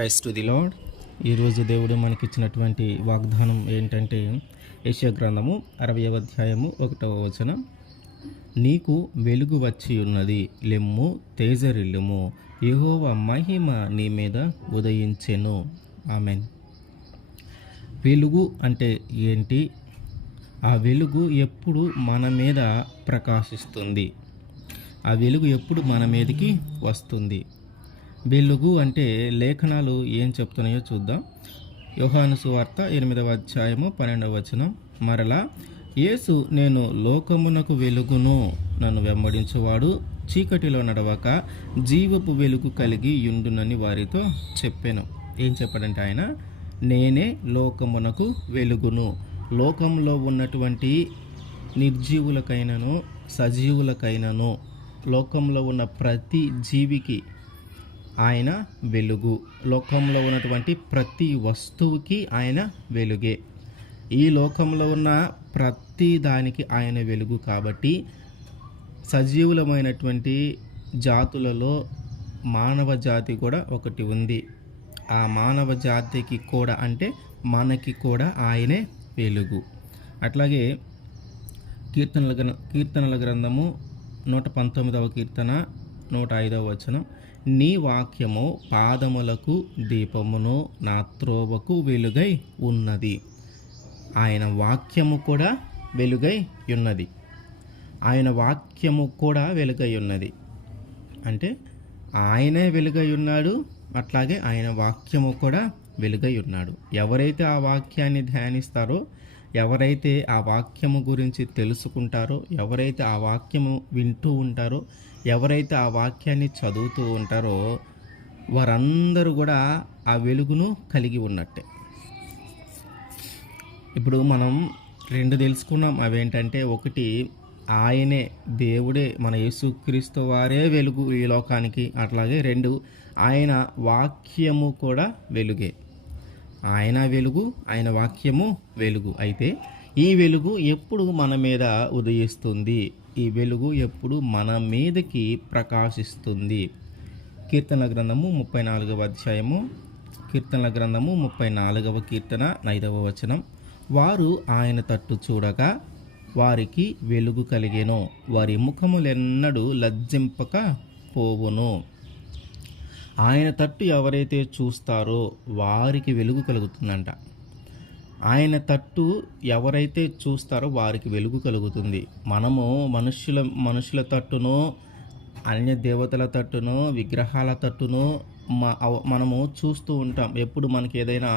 Christ the lord. ఈరోజు దేవుడు మనకిచ్చినటువంటి వాగ్దానం ఏంటంటే యెషయా గ్రంథము అరవై అధ్యాయము ఒకటవ వచనం. నీకు వెలుగు వచ్చి ఉన్నది లెమ్ము తేజరిల్లుము యహోవ మహిమ నీ మీద ఉదయించెను. ఆమెన్. వెలుగు అంటే ఏంటి? ఆ వెలుగు ఎప్పుడు మన మీద ప్రకాశిస్తుంది. ఆ వెలుగు ఎప్పుడు మన మీదకి వస్తుంది. వెలుగు అంటే లేఖనాలు ఏం చెప్తున్నాయో చూద్దాం. యోహాను సువార్త ఎనిమిదవ అధ్యాయము పన్నెండవ వచనం. మరలా యేసు నేను లోకమునకు వెలుగును నన్ను వెంబడించువాడు. చీకటిలో నడవక జీవపు వెలుగు కలిగి యుండునని వారితో చెప్పాను. ఏం చెప్పాడంటే ఆయన నేనే లోకమునకు వెలుగును. లోకంలో ఉన్నటువంటి నిర్జీవులకైనను సజీవులకైనను లోకంలో ఉన్న ప్రతి జీవికి ఆయన వెలుగు. లోకంలో ఉన్నటువంటి ప్రతి వస్తువుకి ఆయన వెలుగే. ఈ లోకంలో ఉన్న ప్రతి దానికి ఆయన వెలుగు కాబట్టి సజీవులమైనటువంటి జాతులలో మానవ జాతి కూడా ఒకటి ఉంది. ఆ మానవ జాతికి కూడా అంటే మనకి కూడా ఆయనే వెలుగు. అట్లాగే కీర్తనల కీర్తనల గ్రంథము నూట పంతొమ్మిదవ కీర్తన నూట ఐదవ వచనం. నీ వాక్యము పాదములకు దీపమును నా త్రోవకు వెలుగై ఉన్నది. ఆయన వాక్యము కూడా వెలుగై ఉన్నది. ఆయన వాక్యము కూడా వెలుగై ఉన్నది. అంటే ఆయనే వెలుగై ఉన్నాడు అట్లాగే ఆయన వాక్యము కూడా వెలుగై ఉన్నాడు. ఎవరైతే ఆ వాక్యాన్ని ధ్యానిస్తారో ఎవరైతే ఆ వాక్యము గురించి తెలుసుకుంటారో ఎవరైతే ఆ వాక్యము వింటూ ఉంటారో ఎవరైతే ఆ వాక్యాన్ని చదువుతూ ఉంటారో వారందరూ కూడా ఆ వెలుగును కలిగి ఉన్నట్టే. ఇప్పుడు మనం రెండు తెలుసుకున్నాం. అవేంటంటే ఒకటి ఆయనే దేవుడే మన యేసుక్రీస్తు వారే వెలుగు ఈ లోకానికి. అట్లాగే రెండు ఆయన వాక్యము కూడా వెలుగే. ఆయన వెలుగు ఆయన వాక్యము వెలుగు. అయితే ఈ వెలుగు ఎప్పుడు మన మీద ఉదయిస్తుంది? ఈ వెలుగు ఎప్పుడు మన మీదకి ప్రకాశిస్తుంది? కీర్తన గ్రంథము ముప్పై నాలుగవ అధ్యాయము కీర్తనల గ్రంథము ముప్పై నాలుగవ కీర్తన ఐదవ వచనం. వారు ఆయన తట్టు చూడగా వారికి వెలుగు కలిగెను. వారి ముఖములెన్నడూ లజ్జింపక పోవును. ఆయన తట్టు ఎవరైతే చూస్తారో వారికి వెలుగు కలుగుతుందంట. ఆయన తట్టు ఎవరైతే చూస్తారో వారికి వెలుగు కలుగుతుంది. మనము మనుషుల మనుషుల తట్టును అన్య దేవతల తట్టును విగ్రహాల తట్టును మనము చూస్తూ ఉంటాం. ఎప్పుడు మనకి ఏదైనా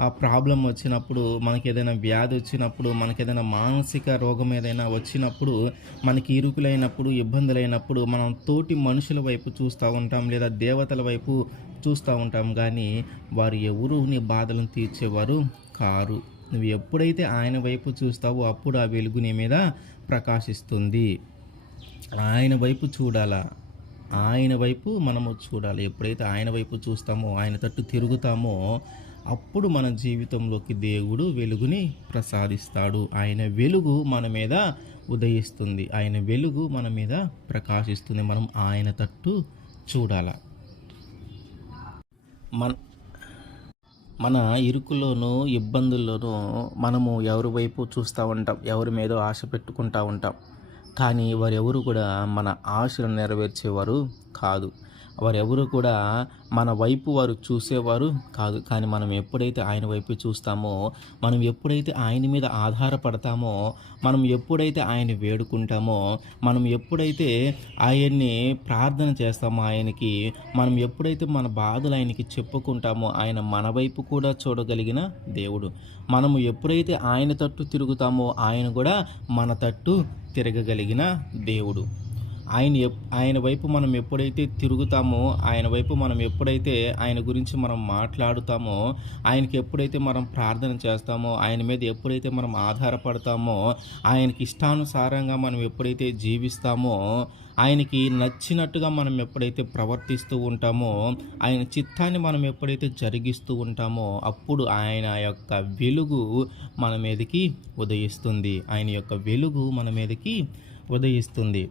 ఆ ప్రాబ్లం వచ్చినప్పుడు మనకి ఏదైనా వ్యాధి వచ్చినప్పుడు మనకి ఏదైనా మానసిక రోగం ఏదైనా వచ్చినప్పుడు మనకి ఇరుకులైనప్పుడు ఇబ్బందులైనప్పుడు మనం తోటి మనుషుల వైపు చూస్తూ ఉంటాం లేదా దేవతల వైపు చూస్తూ ఉంటాం. కానీ వారు ఎవరు నీ బాధలను తీర్చేవారు కారు. నువ్వు ఎప్పుడైతే ఆయన వైపు చూస్తావో అప్పుడు ఆ వెలుగు నీ మీద ప్రకాశిస్తుంది. ఆయన వైపు చూడాలా? ఆయన వైపు మనము చూడాలి. ఎప్పుడైతే ఆయన వైపు చూస్తామో ఆయన తట్టు తిరుగుతామో అప్పుడు మన జీవితంలోకి దేవుడు వెలుగుని ప్రసాదిస్తాడు. ఆయన వెలుగు మన మీద ఉదయిస్తుంది. ఆయన వెలుగు మన మీద ప్రకాశిస్తుంది. మనం ఆయన తట్టు చూడాల. మన మన ఇరుకులోనూ ఇబ్బందుల్లోనూ మనము ఎవరి వైపు చూస్తూ ఉంటాం. ఎవరి మీద ఆశ పెట్టుకుంటూ ఉంటాం. కానీ వారెవరు కూడా మన ఆశను నెరవేర్చేవారు కాదు. వారెవరు కూడా మన వైపు వారు చూసేవారు కాదు. కానీ మనం ఎప్పుడైతే ఆయన వైపు చూస్తామో మనం ఎప్పుడైతే ఆయన మీద ఆధారపడతామో మనం ఎప్పుడైతే ఆయన వేడుకుంటామో మనం ఎప్పుడైతే ఆయన్ని ప్రార్థన చేస్తామో ఆయనకి మనం ఎప్పుడైతే మన బాధలు ఆయనకి చెప్పుకుంటామో ఆయన మన వైపు కూడా చూడగలిగిన దేవుడు. మనము ఎప్పుడైతే ఆయన తట్టు తిరుగుతామో ఆయన కూడా మన తట్టు తిరగగలిగిన దేవుడు. ఆయన ఆయన వైపు మనం ఎప్పుడైతే తిరుగుతామో ఆయన వైపు మనం ఎప్పుడైతే ఆయన గురించి మనం మాట్లాడుతామో ఆయనకి ఎప్పుడైతే మనం ప్రార్థన చేస్తామో ఆయన మీద ఎప్పుడైతే మనం ఆధారపడతామో ఆయనకి ఇష్టానుసారంగా మనం ఎప్పుడైతే జీవిస్తామో ఆయనకి నచ్చినట్టుగా మనం ఎప్పుడైతే ప్రవర్తిస్తూ ఉంటామో ఆయన చిత్తాన్ని మనం ఎప్పుడైతే జరిగిస్తూ ఉంటామో అప్పుడు ఆయన యొక్క వెలుగు మన మీదకి ఉదయిస్తుంది. ఆయన యొక్క వెలుగు మన మీదకి ఉదయిస్తుంది.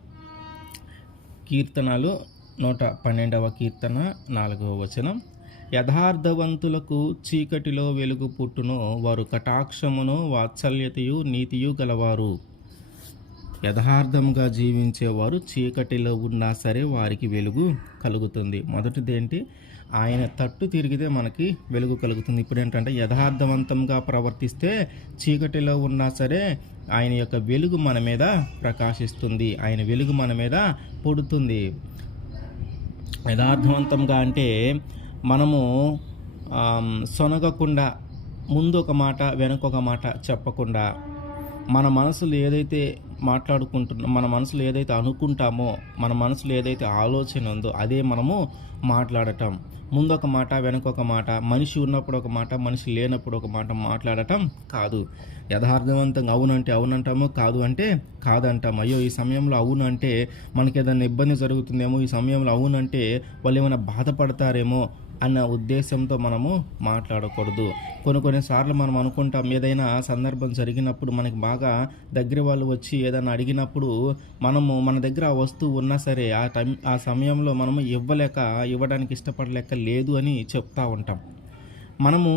కీర్తనలు నూట పన్నెండవ కీర్తన నాలుగవ వచనం. యథార్థవంతులకు చీకటిలో వెలుగు పుట్టును వారు కటాక్షమును వాత్సల్యతయు నీతియు గలవారు. యథార్థంగా జీవించేవారు చీకటిలో ఉన్నా సరే వారికి వెలుగు కలుగుతుంది. మొదటిదేంటి ఆయన తట్టు తిరిగితే మనకి వెలుగు కలుగుతుంది. ఇప్పుడు ఏంటంటే యథార్థవంతంగా ప్రవర్తిస్తే చీకటిలో ఉన్నా సరే ఆయన యొక్క వెలుగు మన మీద ప్రకాశిస్తుంది. ఆయన వెలుగు మన మీద పొడుతుంది. యథార్థవంతంగా అంటే మనము సొనగకుండా ముందు ఒక మాట వెనక ఒక మాట చెప్పకుండా మన మనసులో ఏదైతే మాట్లాడుకుంటున్న మన మనసులో ఏదైతే అనుకుంటామో మన మనసులో ఏదైతే ఆలోచన ఉందో అదే మనము మాట్లాడటం. ముందు ఒక మాట వెనక ఒక మాట మనిషి ఉన్నప్పుడు ఒక మాట మనిషి లేనప్పుడు ఒక మాట మాట్లాడటం కాదు. యథార్థవంతంగా అవునంటే అవునంటాము కాదు అంటే కాదంటాం. అయ్యో ఈ సమయంలో అవునంటే మనకి ఏదైనా ఇబ్బంది జరుగుతుందేమో ఈ సమయంలో అవునంటే వాళ్ళు ఏమైనా బాధపడతారేమో అన్న ఉద్దేశంతో మనము మాట్లాడకూడదు. కొన్ని కొన్నిసార్లు మనం అనుకుంటాం ఏదైనా సందర్భం జరిగినప్పుడు మనకి బాగా దగ్గర వాళ్ళు వచ్చి ఏదైనా అడిగినప్పుడు మనము మన దగ్గర ఆ వస్తువు ఉన్నా సరే ఆ టైం ఆ సమయంలో మనము ఇవ్వలేక ఇవ్వడానికి ఇష్టపడలేక లేదు అని చెప్తా ఉంటాం. మనము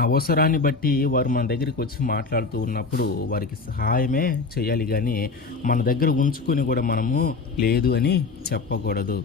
అవసరాన్ని బట్టి వారు మన దగ్గరికి వచ్చి మాట్లాడుతూ ఉన్నప్పుడు వారికి సహాయమే చేయాలి కానీ మన దగ్గర ఉంచుకొని కూడా మనము లేదు అని చెప్పకూడదు.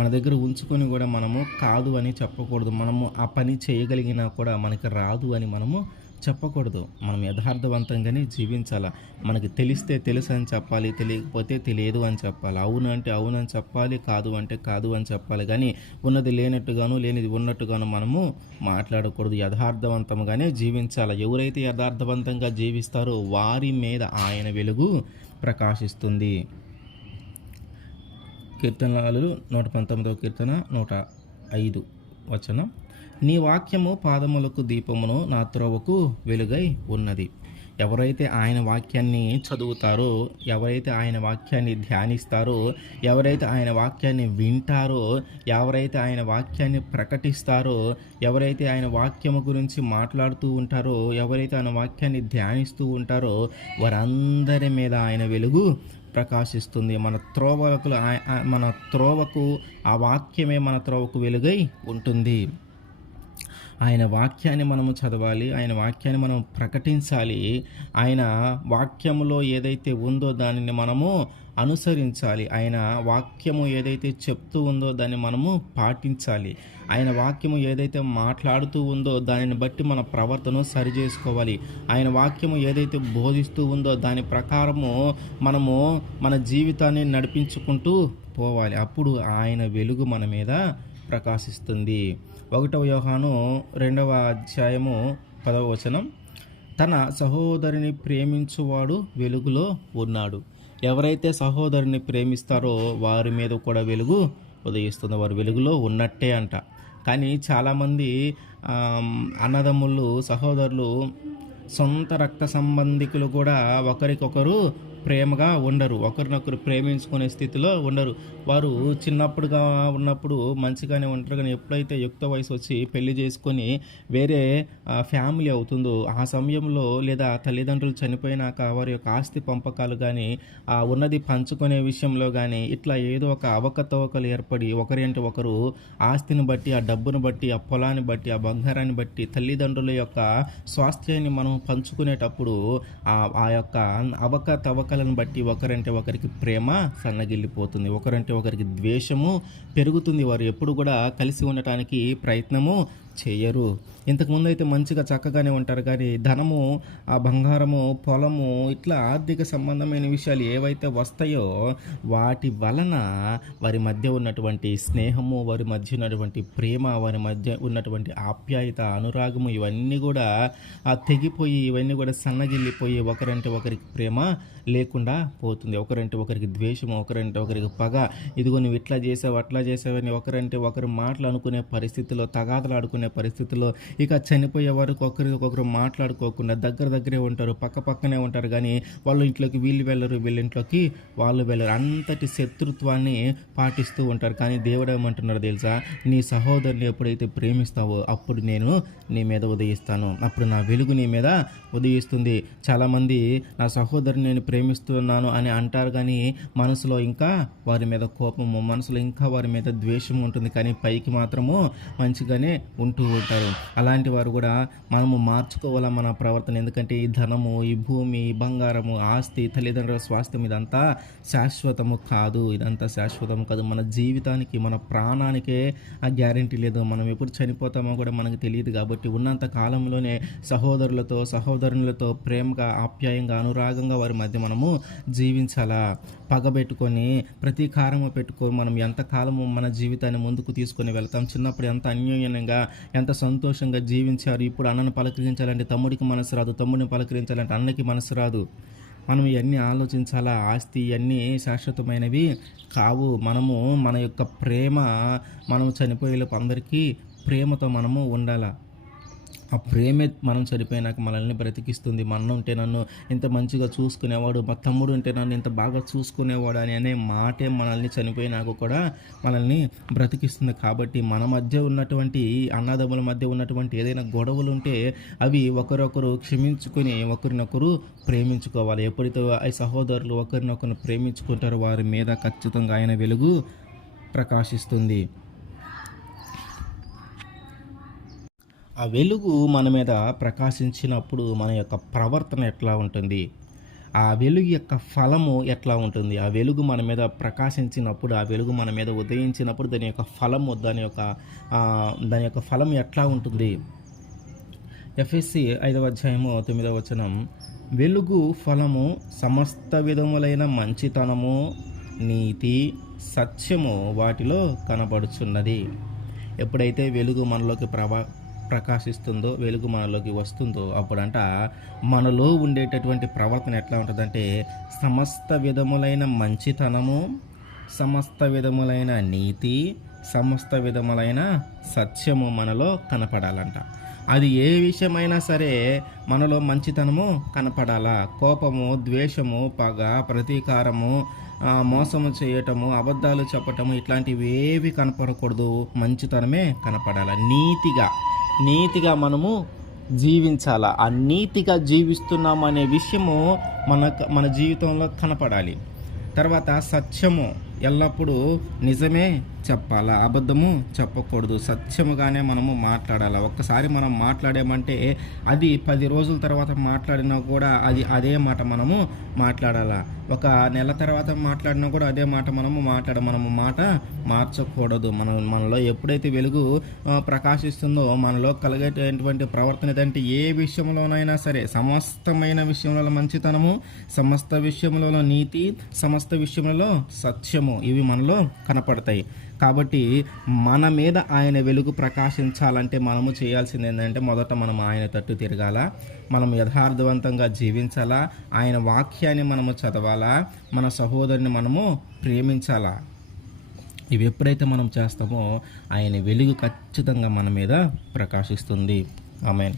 మన దగ్గర ఉంచుకొని కూడా మనము కాదు అని చెప్పకూడదు. మనము ఆ పని చేయగలిగినా కూడా మనకి రాదు అని మనము చెప్పకూడదు. మనం యథార్థవంతంగానే జీవించాలి? మనకి తెలిస్తే తెలుసు అని చెప్పాలి తెలియకపోతే తెలియదు అని చెప్పాలి? అవును అంటే అవును అని చెప్పాలి కాదు అంటే కాదు అని చెప్పాలి. కానీ ఉన్నది లేనట్టుగాను లేనిది ఉన్నట్టుగాను మనము మాట్లాడకూడదు. యథార్థవంతంగానే జీవించాలి? ఎవరైతే యథార్థవంతంగా జీవిస్తారో వారి మీద ఆయన వెలుగు ప్రకాశిస్తుంది. కీర్తనలు నూట పంతొమ్మిదవ కీర్తన నూట ఐదు వచనం. నీ వాక్యము పాదములకు దీపమును నా త్రోవకు వెలుగై ఉన్నది. ఎవరైతే ఆయన వాక్యాన్ని చదువుతారో ఎవరైతే ఆయన వాక్యాన్ని ధ్యానిస్తారో ఎవరైతే ఆయన వాక్యాన్ని వింటారో ఎవరైతే ఆయన వాక్యాన్ని ప్రకటిస్తారో ఎవరైతే ఆయన వాక్యము గురించి మాట్లాడుతూ ఉంటారో ఎవరైతే ఆయన వాక్యాన్ని ధ్యానిస్తూ ఉంటారో వారందరి మీద ఆయన వెలుగు ప్రకాశిస్తుంది. మన త్రోవకు మన త్రోవకు ఆ వాక్యమే మన త్రోవకు వెలుగై ఉంటుంది. ఆయన వాక్యాన్ని మనము చదవాలి ఆయన వాక్యాన్ని మనం ప్రకటించాలి ఆయన వాక్యములో ఏదైతే ఉందో దానిని మనము అనుసరించాలి ఆయన వాక్యము ఏదైతే చెప్తూ ఉందో దాన్ని మనము పాటించాలి ఆయన వాక్యము ఏదైతే మాట్లాడుతూ ఉందో దానిని బట్టి మన ప్రవర్తన సరి చేసుకోవాలి ఆయన వాక్యము ఏదైతే బోధిస్తూ ఉందో దాని ప్రకారము మనము మన జీవితాన్ని నడిపించుకుంటూ పోవాలి. అప్పుడు ఆయన వెలుగు మన మీద ప్రకాశిస్తుంది. ఒకటవ యోహాను రెండవ అధ్యాయము పదవ వచనం. తన సహోదరిని ప్రేమించువాడు వెలుగులో ఉన్నాడు. ఎవరైతే సహోదరుని ప్రేమిస్తారో వారి మీద కూడా వెలుగు ఉదయిస్తుంది. వారు వెలుగులో ఉన్నట్టే అంట. కానీ చాలామంది అన్నదమ్ములు సహోదరులు సొంత రక్త సంబంధికులు కూడా ఒకరికొకరు ప్రేమగా ఉండరు. ఒకరినొకరు ప్రేమించుకునే స్థితిలో ఉండరు. వారు చిన్నప్పుడుగా ఉన్నప్పుడు మంచిగానే ఉంటారు. కానీ ఎప్పుడైతే యుక్త వయసు వచ్చి పెళ్ళి చేసుకొని వేరే ఫ్యామిలీ అవుతుందో ఆ సమయంలో లేదా తల్లిదండ్రులు చనిపోయినాక వారి యొక్క ఆస్తి పంపకాలు కానీ ఆ ఉన్నది పంచుకునే విషయంలో కానీ ఇట్లా ఏదో ఒక అవకతవకలు ఏర్పడి ఒకరి అంటే ఒకరు ఆస్తిని బట్టి ఆ డబ్బును బట్టి ఆ పొలాన్ని బట్టి ఆ బంగారాన్ని బట్టి తల్లిదండ్రుల యొక్క స్వాస్థ్యాన్ని మనం పంచుకునేటప్పుడు ఆ ఆ యొక్క నమ్మకాలను బట్టి ఒకరంటే ఒకరికి ప్రేమ సన్నగిల్లిపోతుంది. ఒకరంటే ఒకరికి ద్వేషము పెరుగుతుంది. వారు ఎప్పుడు కూడా కలిసి ఉండటానికి ప్రయత్నము చేయరు. ఇంతకుముందు అయితే మంచిగా చక్కగానే ఉంటారు. కానీ ధనము ఆ బంగారము పొలము ఇట్లా ఆర్థిక సంబంధమైన విషయాలు ఏవైతే వస్తాయో వాటి వలన వారి మధ్య ఉన్నటువంటి స్నేహము వారి మధ్య ఉన్నటువంటి ప్రేమ వారి మధ్య ఉన్నటువంటి ఆప్యాయత అనురాగము ఇవన్నీ కూడా ఆ తెగిపోయి ఇవన్నీ కూడా సన్నగిల్లిపోయి ఒకరంటే ఒకరికి ప్రేమ లేకుండా పోతుంది. ఒకరంటే ఒకరికి ద్వేషము ఒకరంటే ఒకరికి పగ. ఇదిగో నువ్వు ఇట్లా చేసావు అట్లా చేసావని ఒకరంటే ఒకరు మాటలు అనుకునే పరిస్థితిలో తగాదలు ఆడుకునే మాట్లాడుకునే పరిస్థితుల్లో ఇక చనిపోయే వరకు ఒకరికి ఒకరు మాట్లాడుకోకుండా దగ్గర దగ్గరే ఉంటారు పక్క పక్కనే ఉంటారు. కానీ వాళ్ళ ఇంట్లోకి వీళ్ళు వెళ్ళరు వీళ్ళ ఇంట్లోకి వాళ్ళు వెళ్ళరు. అంతటి శత్రుత్వాన్ని పాటిస్తూ ఉంటారు. కానీ దేవుడు ఏమంటున్నారు తెలుసా? నీ సహోదరుని ఎప్పుడైతే ప్రేమిస్తావో అప్పుడు నేను నీ మీద ఉదయిస్తాను. అప్పుడు నా వెలుగు నీ మీద ఉదయిస్తుంది. చాలామంది నా సహోదరుని నేను ప్రేమిస్తున్నాను అని అంటారు. కానీ మనసులో ఇంకా వారి మీద కోపము మనసులో ఇంకా వారి మీద ద్వేషం ఉంటుంది. కానీ పైకి మాత్రము మంచిగానే ఉంటూ ఉంటారు. అలాంటి వారు కూడా మనము మార్చుకోవాలా మన ప్రవర్తన? ఎందుకంటే ఈ ధనము ఈ భూమి ఈ బంగారము ఆస్తి తల్లిదండ్రుల స్వాస్థ్యం ఇదంతా శాశ్వతము కాదు. ఇదంతా శాశ్వతము కాదు. మన జీవితానికి మన ప్రాణానికే ఆ గ్యారంటీ లేదు. మనం ఎప్పుడు చనిపోతామో కూడా మనకు తెలియదు కాబట్టి ఉన్నంత కాలంలోనే సహోదరులతో సహోదరులతో ప్రేమగా ఆప్యాయంగా అనురాగంగా వారి మధ్య మనము జీవించాలా? పగబెట్టుకొని ప్రతీకారము పెట్టుకొని మనం ఎంతకాలము మన జీవితాన్ని ముందుకు తీసుకొని వెళ్తాం? చిన్నప్పుడు ఎంత అన్యోన్యంగా ఎంత సంతోషంగా జీవించారు ఇప్పుడు అన్నను పలకరించాలంటే తమ్ముడికి మనసు రాదు తమ్ముడిని పలకరించాలంటే అన్నకి మనసు రాదు. మనం ఇవన్నీ ఆలోచించాలా? ఆస్తి ఇవన్నీ శాశ్వతమైనవి కావు. మనము మన యొక్క ప్రేమ మనం చనిపోయేలోపు అందరికీ ప్రేమతో మనము ఉండాలా? ఆ ప్రేమే మనం చనిపోయినాక మనల్ని బ్రతికిస్తుంది. మా అన్న ఉంటే నన్ను ఇంత మంచిగా చూసుకునేవాడు మా తమ్ముడు ఉంటే నన్ను ఇంత బాగా చూసుకునేవాడు అని అనే మాటే మనల్ని చనిపోయినాక కూడా మనల్ని బ్రతికిస్తుంది. కాబట్టి మన మధ్య ఉన్నటువంటి అన్నదమ్ముల మధ్య ఉన్నటువంటి ఏదైనా గొడవలు ఉంటే అవి ఒకరొకరు క్షమించుకుని ఒకరినొకరు ప్రేమించుకోవాలి. ఎప్పుడైతే ఈ సహోదరులు ఒకరినొకరు ప్రేమించుకుంటారో వారి మీద ఖచ్చితంగా ఆయన వెలుగు ప్రకాశిస్తుంది. ఆ వెలుగు మన మీద ప్రకాశించినప్పుడు మన యొక్క ప్రవర్తన ఎట్లా ఉంటుంది? ఆ వెలుగు యొక్క ఫలము ఎట్లా ఉంటుంది? ఆ వెలుగు మన మీద ప్రకాశించినప్పుడు ఆ వెలుగు మన మీద ఉదయించినప్పుడు దాని యొక్క ఫలము దాని యొక్క దాని యొక్క ఫలం ఎట్లా ఉంటుంది? ఎఫ్ఎస్సి ఐదవ అధ్యాయము తొమ్మిదవ వచనం. వెలుగు ఫలము సమస్త విధములైన మంచితనము నీతి సత్యము వాటిలో కనబడుచున్నది. ఎప్పుడైతే వెలుగు మనలోకి ప్రభా ప్రకాశిస్తుందో వెలుగు మనలోకి వస్తుందో అప్పుడంట మనలో ఉండేటటువంటి ప్రవర్తన ఎట్లా ఉంటుందంటే సమస్త విధములైన మంచితనము సమస్త విధములైన నీతి సమస్త విధములైన సత్యము మనలో కనపడాలంట. అది ఏ విషయమైనా సరే మనలో మంచితనము కనపడాలా. కోపము ద్వేషము పగ ప్రతీకారము మోసము చేయటము అబద్ధాలు చెప్పటము ఇట్లాంటివి ఏవి కనపడకూడదు. మంచితనమే కనపడాలి. నీతిగా నీతిగా మనము జీవించాలా? ఆ నీతిగా జీవిస్తున్నాం అనే విషయము మన మన జీవితంలో కనపడాలి. తర్వాత సత్యము ఎల్లప్పుడూ నిజమే చెప్పాలా? అబద్ధము చెప్పకూడదు. సత్యముగానే మనము మాట్లాడాలి? ఒక్కసారి మనం మాట్లాడామంటే అది పది రోజుల తర్వాత మాట్లాడినా కూడా అది అదే మాట మనము మాట్లాడాలా? ఒక నెల తర్వాత మాట్లాడినా కూడా అదే మాట మనము మాట్లాడ మనము మాట మార్చకూడదు. మన మనలో ఎప్పుడైతే వెలుగు ప్రకాశిస్తుందో మనలో కలిగేటటువంటి ప్రవర్తన ఏదంటే ఏ విషయంలోనైనా సరే సమస్తమైన విషయంలో మంచితనము సమస్త విషయంలో నీతి సమస్త విషయంలో సత్యము ఇవి మనలో కనపడతాయి. కాబట్టి మన మీద ఆయన వెలుగు ప్రకాశించాలంటే మనము చేయాల్సింది ఏంటంటే మొదట మనం ఆయన తట్టు తిరగాల మనం యథార్థవంతంగా జీవించాలా ఆయన వాక్యాన్ని మనము చదవాలా మన సహోదరుని మనము ప్రేమించాలా. ఇవి ఎప్పుడైతే మనం చేస్తామో ఆయన వెలుగు ఖచ్చితంగా మన మీద ప్రకాశిస్తుంది. ఆమెన్.